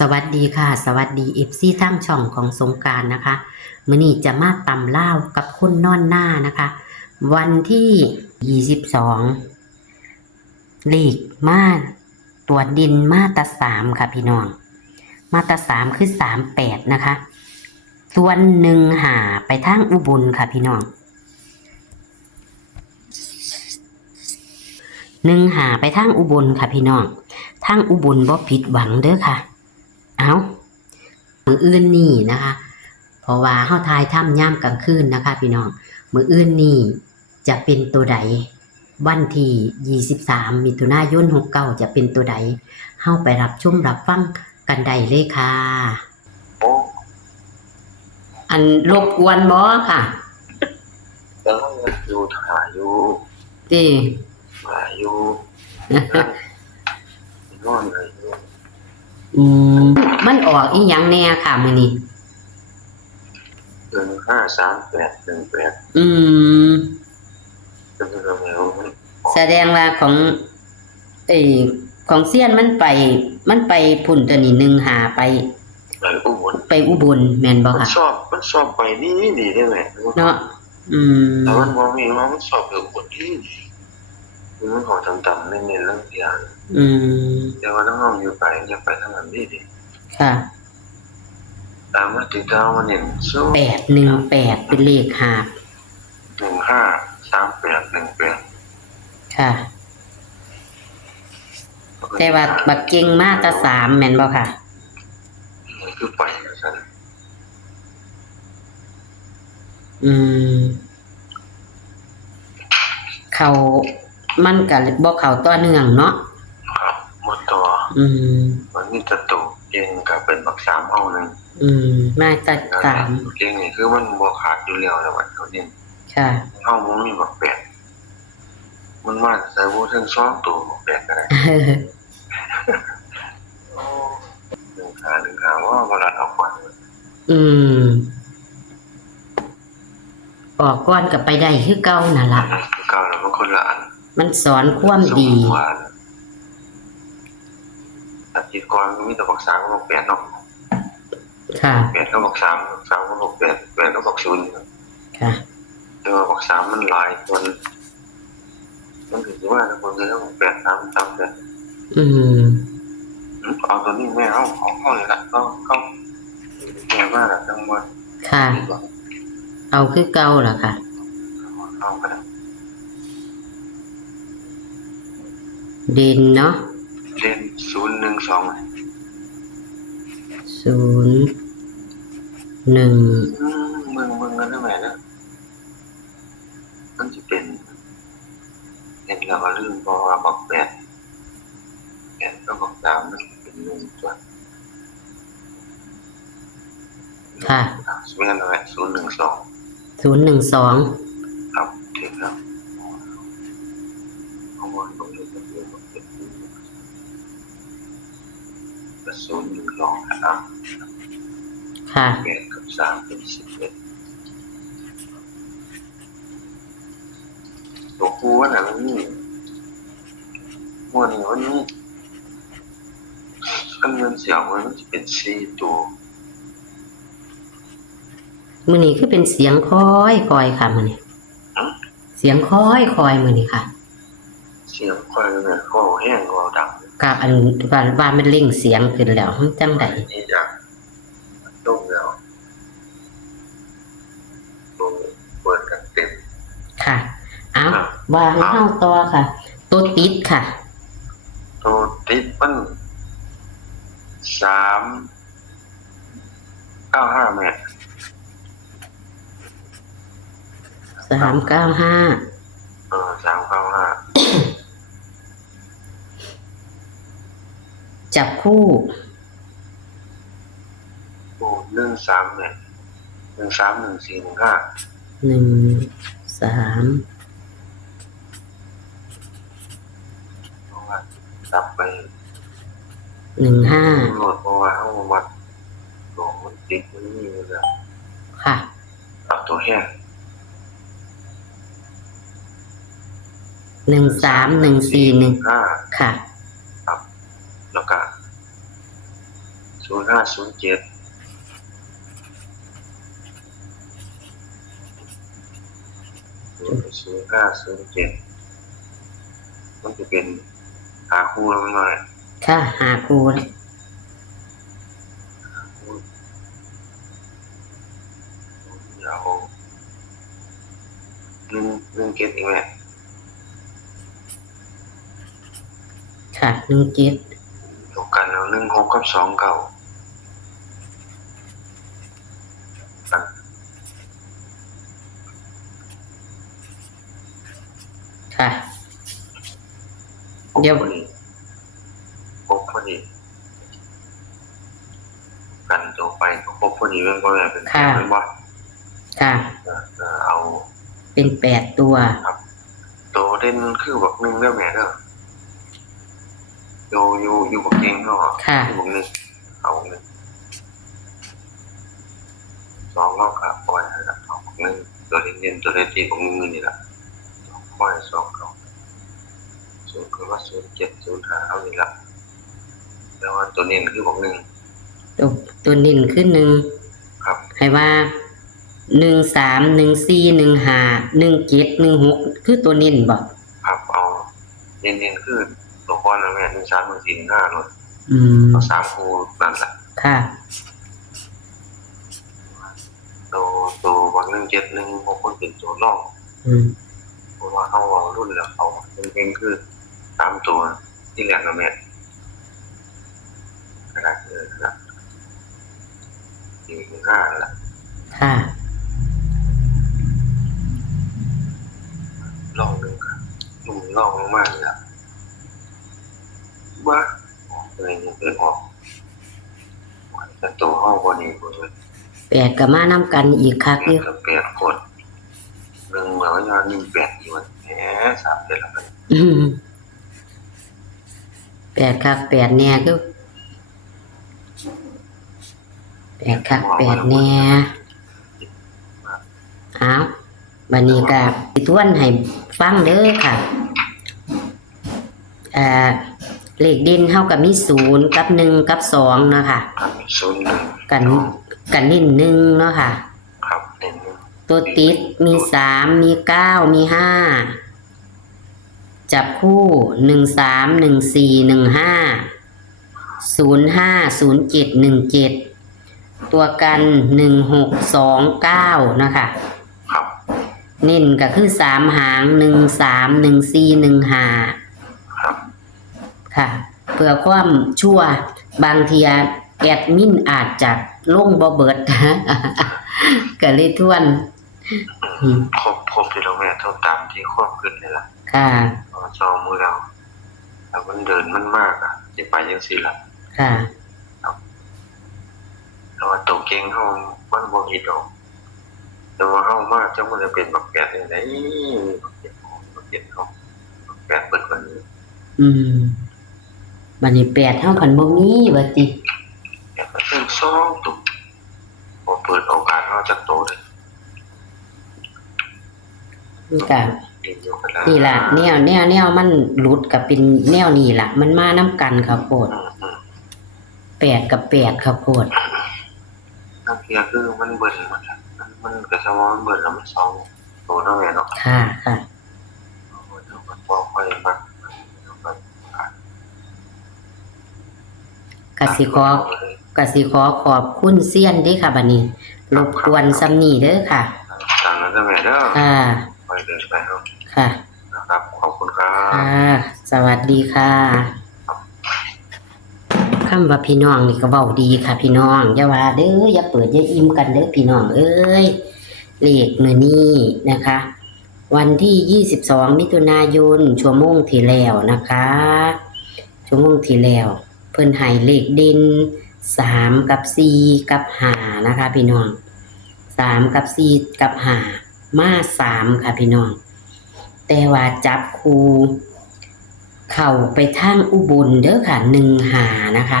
สวัสดีค่ะสวัสดีเอฟซีทั้งช่องของสงกรานต์นะคะมื้อนี้จะมาตำลาวกับคนนอนหน้านะคะวันที่22เลขมาตัวดินมาตรา3ค่ะพี่น้องมาตรา3คือ38นะคะส่วน1หาไปทางอุบลค่ะพี่น้อง1หาไปทางอุบลค่ะพี่น้องทางอุบลบ่ผิดหวังเด้อค่ะเอามื้ออื่นนี่นะคะเพราะว่าเฮาทายถ้ำย่ำกลางคืนนะคะพี่น้องมื้ออื่นนี่จะเป็นตัวใดวันที่23มิถุนายน69จะเป็นตัวใดเฮาไปรับชมรับฟังกันได้เลยค่ะโอ้อันรบกวนบ่ค่ะแล้วอยู่ถ่ายอยู่ติ ถ่ายอยู่นอนเลยอยู่อืมมันออกอีหยังแน่ค่ะมื้อนี้153818อืมเป็นเรื่องแล้วมันแสดงว่าของเอ้ยของเซียนมันไปพุ่นตัวนี้1หาไปอุบลแม่นบ่มันค่ะชอบไปนี่ดีได้ไหมเนาะอืมแต่มันบ่มีว่ามันชอบเกี่ยวกับที่คือมันขอต่ำๆเน้นๆเรื่องอย่าง อืมแต่ว่าต้องเอาอยู่ไปจะไปทางนั้นดีค่ะตามมาติดดาวมาเน้นสู้818เป็นเลขหาบ153818ค่ะ แต่ว่าบักเก่งมาแตา3แม่นบ่ค่ะคือไปซั่นอืมเขามันก็บ่เข้าต่อเนื่องเนาะครับหมดตัวอืมมันมีแตะตุเก่งก็เป็นบัก3เฮานึงมาแตาเก่งนี่คือมันบ่ขาดอยู่แล้วแล้วบัดเขานี่ค่ะเฮาบ่มีบัก8มันมาใส่บ่ถึง2ตัวบัก8ก็ได้โอ้1 หาว่าบ่รัดเอาก่อนอืมออกก่อนก็ไปได้คือเก่านั่นล่ะคือเก่าแล้วมันคนละอันมันสอนความดีแต่ที่ก่อนมีแต่บัก3กับบัก8เนาะค่ะ8กับบัก3 3กับบัก8 8กับบัก0ค่ะแต่ว่าบัก3มันหลายคนมันถือว่าคนเดียว8 3 3 8อืมเอาตัวนี้แม่เอาเลยละก็แม่ว่าจังหวัดค่ะเอาคือเก่าล่ะค่ะเอาไปเด่นเนาะเล่น012มึงกันได้ไหมนะมันจะเป็นเห็นแล้วก็ลืมเพราะว่าบอก8ก็บอก3มันเป็น1ตัวค่ะไม่งั้นอะไร012ครับถึงแล้วเพราะว่าตรงนี้มันเป็น012ครับค่ะ8กับ3เป็น11ตัวครูว่าน่ะมันนี่วันนี้อันเงินเสียงมันจะเป็น4ตัวมื้อนี้คือเป็นเสียงคอยค่ะมื้อนี้เสียงคอยมื้อนี้ค่ะเสียงควายเนี่ยก็แห้งก็ดังกับอันว่ามันเร่งเสียงขึ้นแล้วมันจังได๋นี่จ้ะต้มแล้วตัวเปิดกันเต็มค่ะเอาวางเฮาต่อค่ะตัวติดค่ะตัวติดมัน395เมตร395 395จับคู่โอ้13เมตร131415 13เพราะว่าจับไป15โหลดเพราะว่าเฮามัดตัวมันติดมันมีอยู่แล้วค่ะเอาตัวแห้ง13141ค่ะครับแล้วก็ 0507 0507มันจะเป็นหาคู่แล้วหน่อย ค่ะหาครู เอาหนึ่งเก็บอีกไหม ค่ะ17 ตกกันเอา16กับ29กัน ค่ะ พบ เดี๋ยว พอดีกันตัวไปก็พบพอดีเป็นบ่แม่เป็นแค่เป็นบ่ ค่ะ เอา เป็น8ตัว ตัวเด่นคือบักหนึ่งเด้อแม่เด้ออยู่บักเก่งเนาะ ค่ะ อยู่บักหนึ่งเอาหนึ่งสองรอบครับปล่อยนะครับเอาบักหนึ่งตัวเด่นตัวเด่นที่บักหนึ่งนี่ล่ะปล่อยสองเขาศูนย์คือว่า07 05เอานี่ล่ะแต่ว่าตัวเน้นคือบักหนึ่ง ตัวเน้นคือ1 ครับ ให้ว่า13 14 15 17 16คือตัวเน้นบ่ ครับเอาเน้นคือตัวก้อนนะแม่1 3 1 4 5เลย อืม เอา3คู่นั่นแหละ ค่ะ ตัวบักหนึ่ง71บางคนเป็นตัวรอง อืม เพราะว่าเขาเอารุ่นแล้วเขาเองคือตามตัวที่แหลกนะแม่ขนาดนะ4 5ละ ค่ะ ลองหนึ่งครับลองมากเลยละบ้าเลยเดินออกแต่ตัวห้องวันนี้คนเลย 8ก็มานำกันอีกคักอยู่ กับ8 คนหนึ่งเหลือยา18อยู่แหม3เดือนละกัน อืม8คัก8แน่คือ8คัก8แน่อ้าวบัดนี้ก็สิทวนให้ฟังเด้อค่ะเลขเด่นเฮาก็มี0กับ1กับ2เนาะค่ะ 01 กันเน้น1เนาะค่ะ ครับเน้น ตัวติดมี3มี9มี5จับคู่13 14 15 05 07 17ตัวกัน1629นะคะ ครับ เน้นก็คือ3หาง13 14 15 ครับ ค่ะเพื่อความชั่วบางทีแอดมินอาจจะลงบ่เบิด ก็เลยทวนอืม ครบที่เราแม่เท่าตามที่ควบขึ้นเลยล่ะ ค่ะ จอมือเราแต่มันเดินมันมากอ่ะจะไปยังสิล่ะ ค่ะ แต่ว่าตัวเก่งเขามันบ่มีดอกแต่ว่าเขามากจังมันจะเป็นบักแปดยังไงบักเก็ตเขาบักแปดเปิดวันนี้ อืมบัดนี้8เฮาคันบ่มีว่าติ แต่ก็เพิ่งซ้อมตุกพอเปิดโอกาสเขาจะโตเลย มันก็ ดีอยู่กันแล้ว นี่ล่ะแนวมันหลุดก็เป็นแนวนี้ล่ะ มันมานํกันครับโพด8กับ8ครับโพด นักเรียนคือมันเบิ่นมันก็จะว่ามันเบิ่นแล้วมันซ้อมโตเนาะแม่เนาะ ค่ะค่ะ มันบอกไปมาก กสิขอขอบคุณเซียนเด้ค่ะบัดนี้รบกวนซำนี้เด้อค่ะ ตามนั้นนะแม่เด้อ ค่ะ ไปเดินไปครับ ค่ะ นะครับขอบคุณครับ ค่ะ สวัสดีค่ะคำว่าพี่น้องนี่ก็เว้าดีค่ะ พี่น้องอย่าว่าเด้ออย่าเปิดอย่าอิ่มกันเด้อพี่น้องเอ้ยเลขมื้อนี้นะคะ วันที่22มิถุนายนชั่วโมงที่แล้วนะคะชั่วโมงที่แล้วเพิ่นให้เลขเด่น3กับ4กับ5นะคะ พี่น้อง3กับ4กับ5มา3ค่ะพี่น้องแต่ว่าจับคู่เข้าไปทางอุบลเด้อค่ะ1-5นะคะ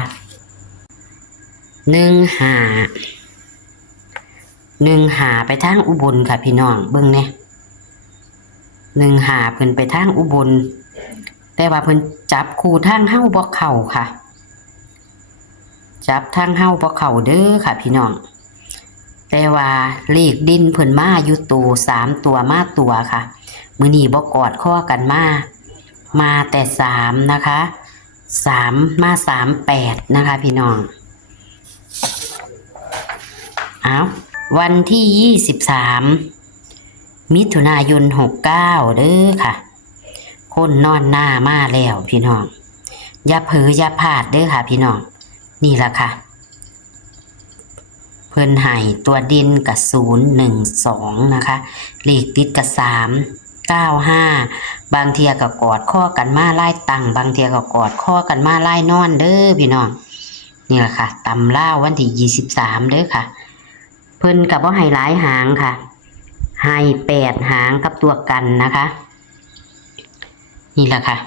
1-5ไปทางอุบลค่ะพี่น้องเบิ่งแหน่1-5เพิ่นไปทางอุบลแต่ว่าเพิ่นจับคู่ทางเฮาบ่เข้าค่ะ จับทางเฮาบ่เข้าเด้อค่ะพี่น้องแต่ว่าเลขดินเพิ่นมาอยู่ตัว3ตัวมาตัวค่ะมื้อนี้บ่กอดข้อกันมาแต่3นะคะ3มา38นะคะพี่น้องวันที่23มิถุนายน69เด้อค่ะคนนอนหน้ามาแล้วพี่น้องอย่าเผลออย่าพลาดเด้อค่ะพี่น้องนี่ล่ะค่ะเพิ่นให้ตัวดินกับ012นะคะเลขติดกับ395บางเทียก็กอดข้อกันมาไล่ตังบางเทียก็กอดข้อกันมาไล่นอนเด้อพี่น้องนี่ล่ะค่ะตำล่าวันที่23เด้อค่ะเพิ่นก็บ่ให้หลายหางค่ะให้8หางกับตัวกันนะคะนี่ล่ะค่ะ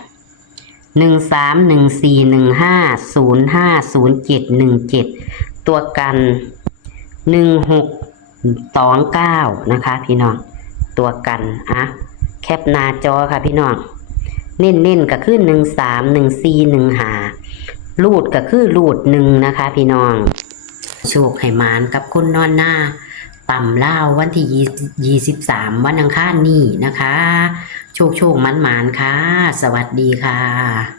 131415050717ตัวกัน1629นะคะพี่น้องตัวกันแคปหน้าจอค่ะพี่น้องเน้นก็คือ131415รูดก็คือรูด1นะคะพี่น้องโชคให้หมานกับคนนอนหน้าต่ำเล่าวันที่23วันอังคารนี้นะคะโชคมันค่ะสวัสดีค่ะ